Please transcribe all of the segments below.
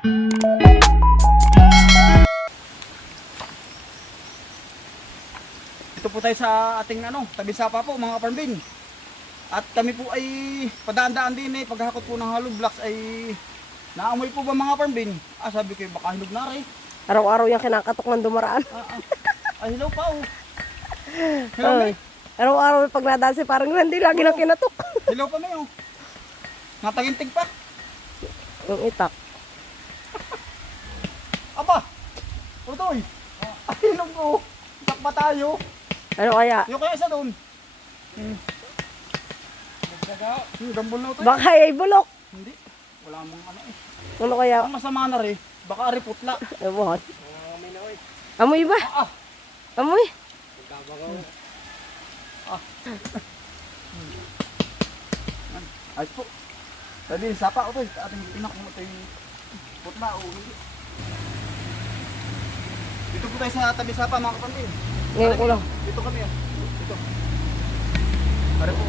Ito po tayo sa ating ano, tabi sapa po mga kaparmbin. At kami po ay padaan-daan din eh. Paghakot po ng hollow blocks ay naamoy po ba mga kaparmbin? Ah, sabi ko baka hinog na rin. Araw-araw yung kinakatok ng dumaraan. Ah, ah. Ay, hello pa oh. Hello, Ay. Araw-araw pag nadansi, parang hindi lagi na kinatok. Hello pa, May oh. Natagintig pa. yung itak. Aba! Utoy! Ay, hello ko. Itak pa tayo. Ano kaya? Yung kaya isa doon. Hmm. Hmm, gambol na ito. Baka ay bulok. Hindi. Wala mong ano eh. Ano kaya? Ang masama na rin, baka riputla. Ewan. Amoy ba? Ah, ah. Amoy? Ay po. Sabi, sapa ko to. eh. Ating pinak mo ito yung putla o hindi. Dito po tayo sa tabi sapa mga kapatid. Ngayon ko lang. Dito kami ah. Dito. Pare po.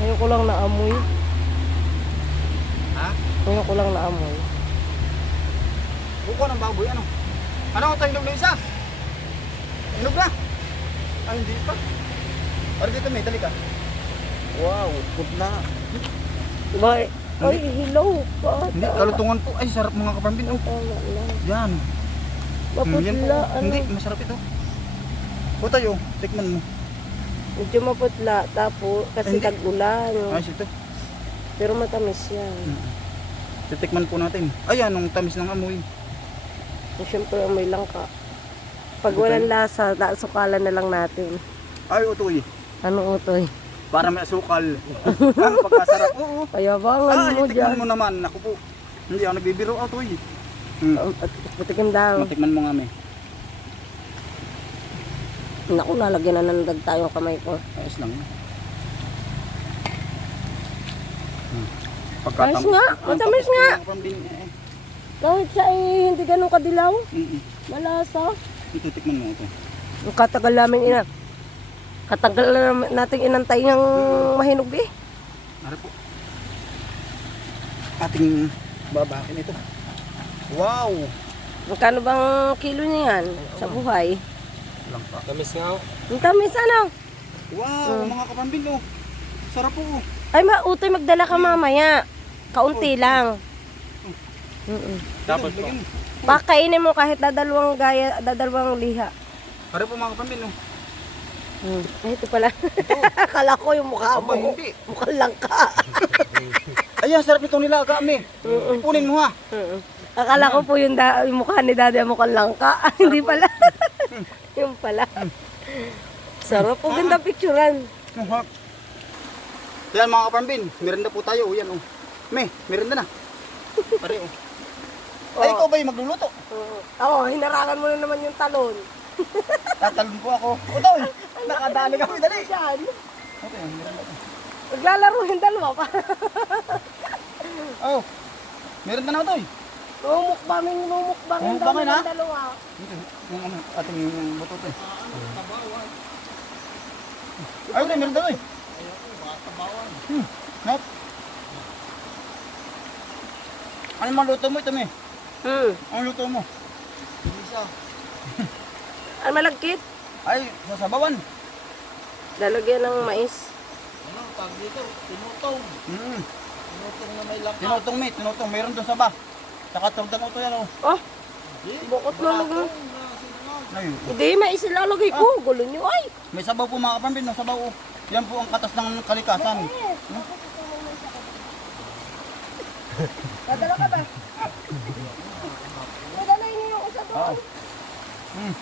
Ngayon ko lang naamoy. Ha? Ngayon ko lang naamoy. Buko ng baboy ano? Ano ito hinog na isa? Hinog na? Ay hindi pa. Pare dito may, dali ka. Wow, putla. Ba, ay, hello. Pa. Hindi, kalutungan po. Ay, sarap mga kapambin. Oh. Tama lang. Yan. Hmm. Maputla. Ano? Hindi, masarap ito. O tayo, tikman mo. Medyo maputla. Tapos, kasi Hindi. tag-ulan. Ayos ito. Pero matamis yan. Titikman po natin. Ayan, ang tamis ng amoy. So, Siyempre, may langka. Pag Okay. walang lasa, sukalan na lang natin. Ay, utoy. Ano utoy? Para may asukal. ang pagkasarap. Oo. Payabangan Ah, mo dyan. mo naman. Ako po. Hindi ako nagbibiro, utoy. At Patikim daw. Matikman mo nga, me. Naku, nalagyan na ng dagta yung kamay ko. Ayos lang. Hmm. Ayos nga, matamis nga. Eh. Kahit siya ay hindi ganun kadilaw, Mm-mm. malasa. Ito, tikman mo ito. Ang katagal namin ina. Katagal na namin nating inantay ng mahinog eh. Ano po? Ating babakin ito. Wow! Magkano bang kilo niya yan sa buhay? Lang pa. Tamis nga. Ang tamis ano? Wow, mga kapambin oh. Sarap po. oh. Ay mautoy magdala ka mamaya. Kaunti lang. Mm-mm. Tapos Ito, lagyan mo. Pakainin mo kahit dadalawang gaya, dadalawang liha. Pare po mga kapambin oh. Hmm. Ay, ito pala. Akala ko yung mukha Aba, mo. hindi. Mukhang langka. Ay, ang sarap itong nilaga, me. Ipunin mo ha. Mm. Akala ko po yung, da- yung mukha ni Daddy mukhang langka. Hindi pala. yung pala. Sarap. Ang ganda picturean. Ang harap. Yan mga kapambin, merenda po tayo. Yan oh. Me, merenda na. Pare oh. Ay, ikaw ba yung magluluto? Oo, hinarangan mo na naman yung talon. Tatalon po ako. Utoy! Nakadali kami, dali. Yan. Okay, merenda to. Maglalaro yung dalawa pa. Oh, merenda na utoy. Mumukbangin, mumukbangin daw Mumukbangin, ha? yung dalawa. Yung ano, ating buto to eh. Ay, wala, meron daw eh. Hmm, nat. Ano mang luto mo ito, me? Hmm. Ano luto mo? Ay, malagkit. Ay, sasabawan. Lalagyan ng mais. Ano, tag dito, tinutong. Hmm, Tinutong na may laka. tinutong me, tinutong. Meron doon sa ba. Nakatagdang ito yan, oh. Oh, bukot na lang. Tinutong na sinunod. Ay, Hindi, mais ilalagay ko. Gulo nyo ay. may sabaw po mga kapambin, no? sabaw. oh. Yan po ang katas ng kalikasan. Dadala ka ba? Dadalay niyo yung isa Oo. doon. Hmm.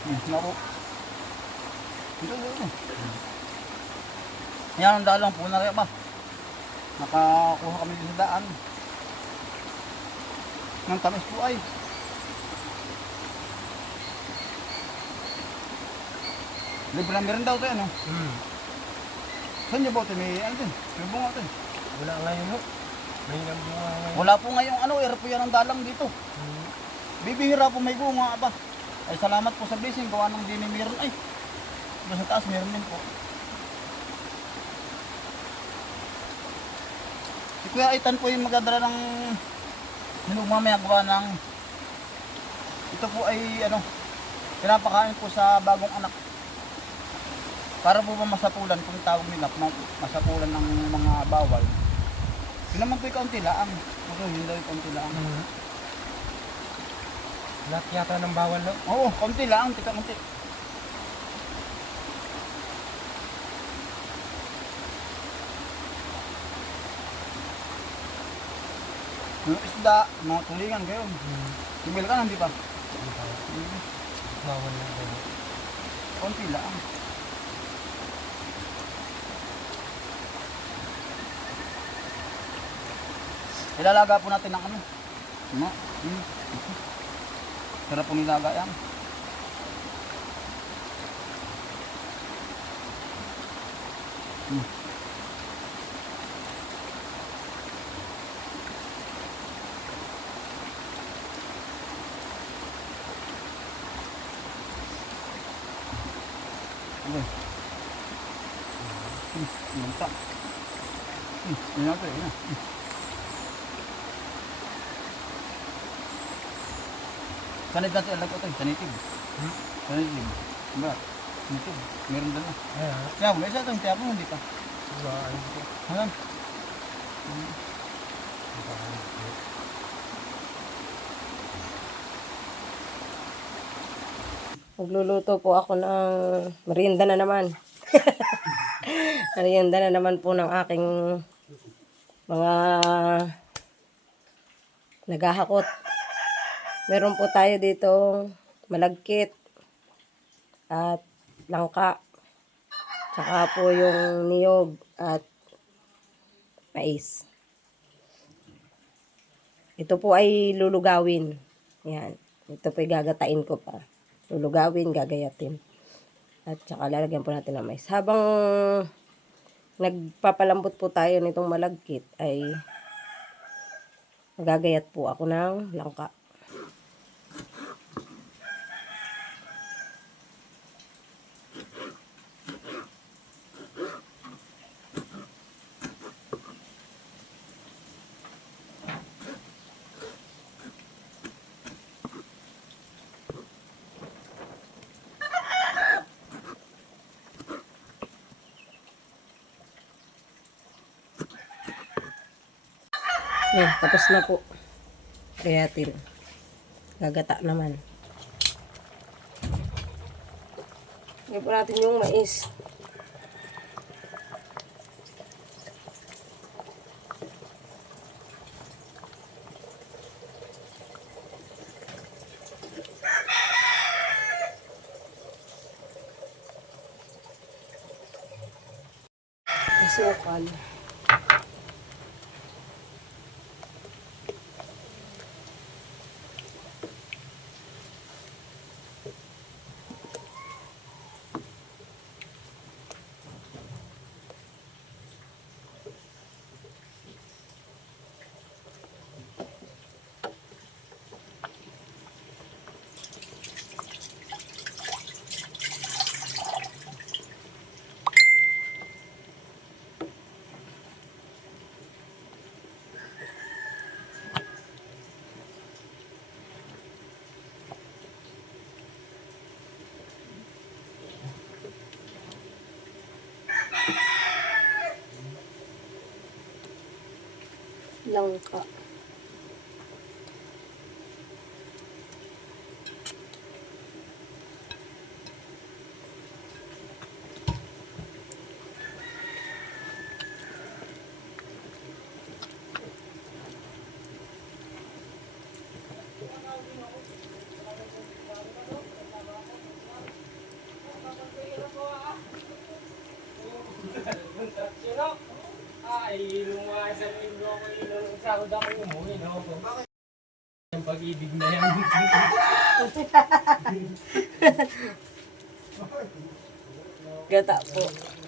Hmm, naku. Ito. Yan ang dalang po na rin ba? Nakakuha kami sa daan. Ng tamis po ay. Libre lang meron daw ito ano. Hmm. Saan niyo ito? May ano din? May bunga ito. eh. Wala ngayon mo. May bunga ngayon. Wala po ngayong ano, air po yan ang dalang dito. Hmm. Bibihira po may bunga ba? Ay salamat po sa blessing, gawa ng dini meron ay. Doon sa taas meron din po. Si Kuya Aitan po yung magdadala ng Hinog mamaya gawa ng ito po ay ano pinapakain po sa bagong anak. Para po ba masapulan kung tawag nila ma- masapulan ng mga bawal. Yun naman po yung kaunti laang ito yun daw yung kaunti laang Mm. Lahat yata ng bawal no? oo kaunti laang tika kaunti mga isda, mga tulingan kayo. Tumil ka na, di ba? Bawal na daw. Konti lang. Ilalaga po natin ng ano. No? Hmm. Sarap po nilaga yan. Hmm. Okay. Hmm, pa. Hmm, yun na. Hmm. Natin alag ko ito, sanitib. Hmm? Sanitib. Ba? Sanitib. Meron doon na. Ayan. Kaya mo, isa itong tiyapo, hindi pa. Diba? Ayun. Diba? Ayun po. Magluluto po ako ng merienda na naman. merienda na naman po ng aking mga naghahakot. Meron po tayo dito malagkit at langka. Tsaka po yung niyog at mais. Ito po ay lulugawin. Yan. Ito po ay gagatain ko pa. Lulugawin, gagayatin. At saka lalagyan po natin ng mais. Habang nagpapalambot po tayo nitong malagkit ay magagayat po ako ng langka. Yan, tapos na po. Gayatin. Gagata naman. Lagyan po natin yung mais. Asukal. Langka. Ay, nung mga isang linggo ako ilang sahod ako umuwi, no? Bakit? Yung pag-ibig na yan. Gata po.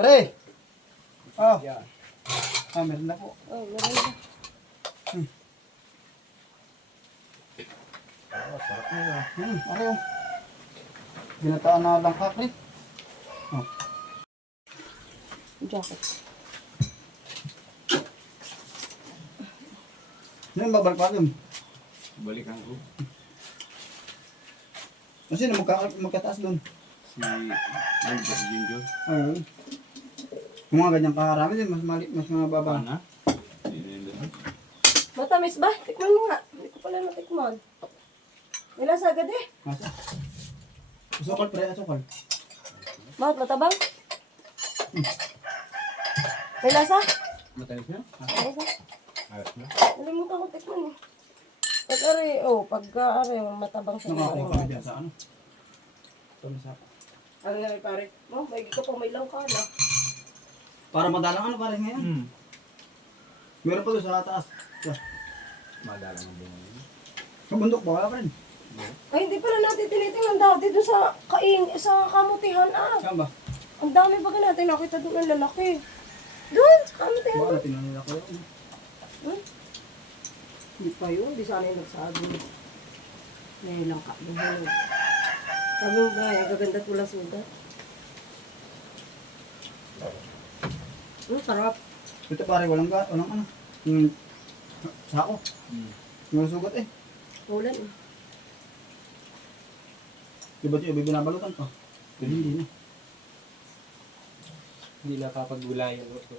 Pre! Oh. Ah, meron na po. Oh, meron na. Hmm, okay oh. Ginataan na lang kakrit. Oh. Jacket. Yan, babalik pa dun. Balikan ko. Kasi na magka, magkataas dun. Si Albert Jinjo. Ayun. Kung mga ganyang kaharami din, mas mali, mas mababa. Hindi Matamis ba? Tikman mo nga. Hindi ko pala natikman. Nilas agad eh. Masa? Asukal pre, asukal. Bakit matabang? May lasa? Matalis na? May lasa? Ayos na. Nalimutan ko tikman eh. Pag are, oh, pag uh, are, matabang sa Nakakuha kami dyan sa ano. Ito na. Ano nga pare? Oh, may ka pa may lang ka na. Para madalang ano pare ngayon. Hmm. Meron pa doon sa taas. Sa, Madala ng bunga yun. sa bundok ba? Wala pa rin. Ay, hindi pala natin tinitingnan dati doon sa kain, sa kamutihan ah. Saan ba? Ang dami baga natin nakita doon ng lalaki. Doon, sa kamutihan. Baka natin nila ko yun. Hmm? Hindi pa yun, di sana yung nagsabi. Ngayon lang ka, buhalog. Sabi mo ba, ang gaganda ko lang sugat. Hmm, sarap. Ito pare, walang ga, walang ano. Yung sako. Hmm. Yung sugat eh. Ulan eh. Di ba ito, binabalutan pa? Pero hindi na. Hindi napapagulayan mo ito.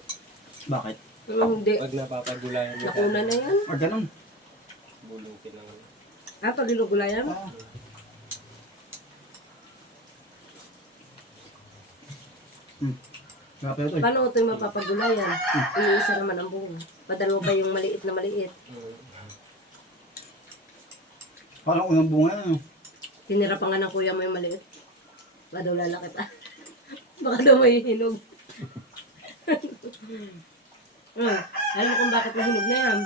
Bakit? Hindi. Pag napapagulayan mo, Nakuna na yan. Ah, ganun. bulutin lang. ano. Ah, pag ilugulayan mo. Ah. Hmm. Eh. Paano ito yung mapapagulayan? Iniisa naman ang bunga. Padalo ba yung maliit na maliit? Parang unang bunga yan. Tinira pa nga ng kuya mo yung maliit. Baka daw lalaki pa. Baka daw may hinog. hmm. Alam kung bakit nahinog na yan?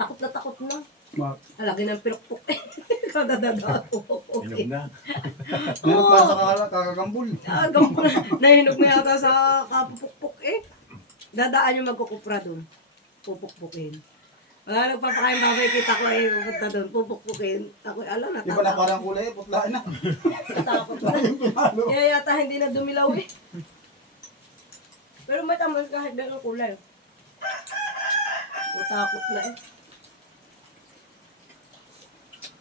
Takot na takot na. Bakit? Alagi ng pirukpok. Ikaw dadada. Inom na. Ano pa sa kakala- kakagambol? Ah, gampang. Nahinog na yata sa kapupukpok eh. Dadaan yung magkukupra doon. Pupukpukin. Wala nagpapakain babay kita ko eh. Pupunta doon. Pupukpukin. Ako alam na. Di ba na parang kulay eh, putlain na. Natakot na. Kaya yata hindi na dumilaw eh. Pero may tamas kahit ganun kulay. Natakot na eh.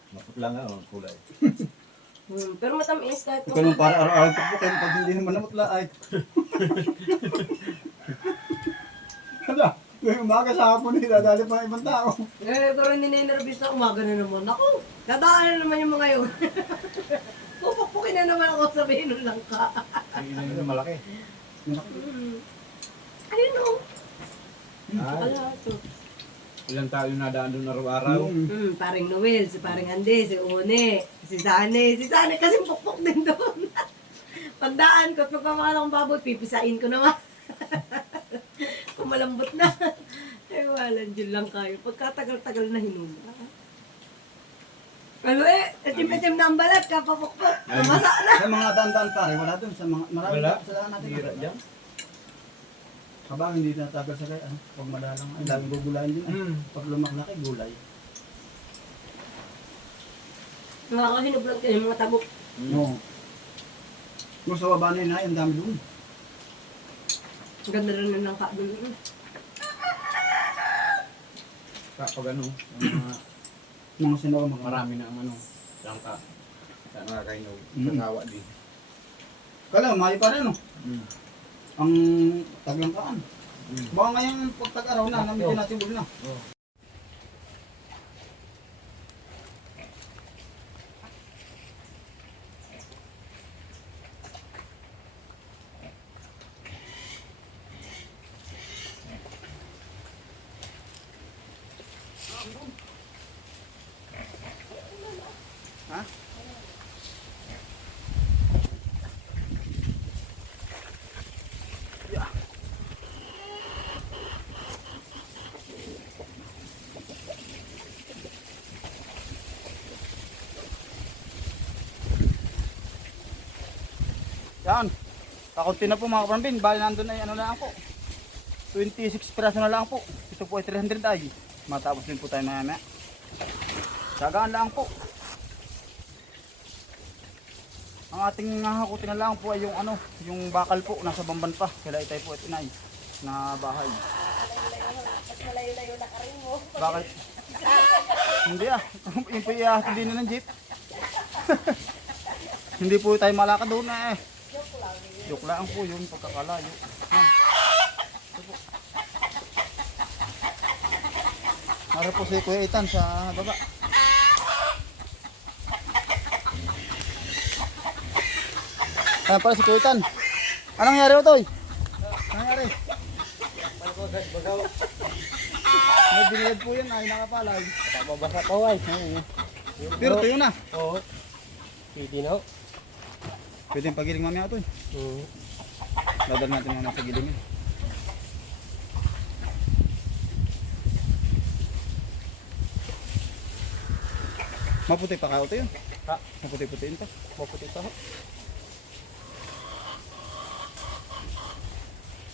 Maputla nga ang kulay. Hmm, pero matamis kahit Ikaw nung para araw-araw tupukin pag hindi naman namutla ay. Hala, yung umaga sa hapon eh, dadali pa ang ibang tao. Eh, pero ninenervous na umaga na naman. Ako, dadaan na naman yung mga yun. Pupukpukin na naman ako sabihin nun lang ka. Ang ina malaki. Hmm. Ayun o. Ah, Wala ito. Ilang tao yung nadaan doon araw-araw. Yung, Hmm, paring Noel, si paring Ande, si Une, si Sane. Si Sane kasi pukpok din doon. Pagdaan ko, pag pamahal akong baboy, pipisain ko naman. Kung malambot na. Ay, wala, dyan lang kayo. Pagkatagal-tagal na hinula. Ano eh, itim-itim na ang balat, kapapukpok. Mamasa na. sa mga dandan pare, wala dun. Sa mga, marami Wala. sa daan natin. Hira dyan. Habang hindi natagal sa kaya, ano, pag madalang, ang daming gugulayan din. Hmm. Pag lumaklaki, gulay. Nakakahinog lang kayo, mga tabok. No. Kung sa baba na yun, ay, ang dami dun. Ang ganda rin ng langka doon. Kapag ano, ang mga Mga sinawa, mga marami na ang ano, langka. Sa nakakainog. Mm. Kasawa din. Kala, mayo pa rin, no? Mm. Ang taglangkaan. Baka ngayong pagtag-araw na, namitin natin buli na. Ha? Yan. Kakunti na po mga kaparambin. Bali nandun ay ano na po. 26 piraso na lang po. Ito po ay 300 ay. Matapos din po tayo maya maya. Sagaan lang po. Ang ating hahakutin na lang po ay yung ano, yung bakal po nasa bamban pa. Kaya tayo po at inay na bahay. Bakit? Hindi ah. Yung po ihahatid din na ng jeep. Hindi po tayo malakad doon eh. Lang po yun pagkakalayo. Ah. Ito po. Si Kuya Itan sa baba. Ayan pala si Kuya Itan. Anong nangyari mo, Toy? Anong nangyari? May binilad po yan ay nakapalay. Mabasa pa ay. Pero tuyo na. Oo. Pwede na. Pwede yung pagiling mamaya, Toy. Oo. Dadal natin mamaya sa giling. eh. Maputi pa ka, Toy. Ha? Maputi-putiin pa. Maputi pa ho.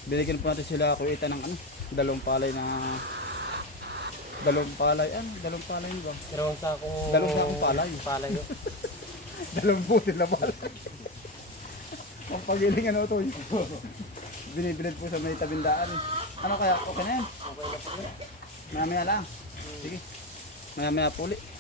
Binigyan po natin sila Kuya Itan ng ano, dalawang palay na dalawang palay, ano, dalawang palay ba? Dalawang sakong... Dalawang sakong palay. Palay ho. dalawang buti na palay. Ang pagiling ano to. Binibilad po sa may tabindaan. Ano kaya? Okay na yan. Okay na po. Maya maya lang. Sige. Maya maya po ulit.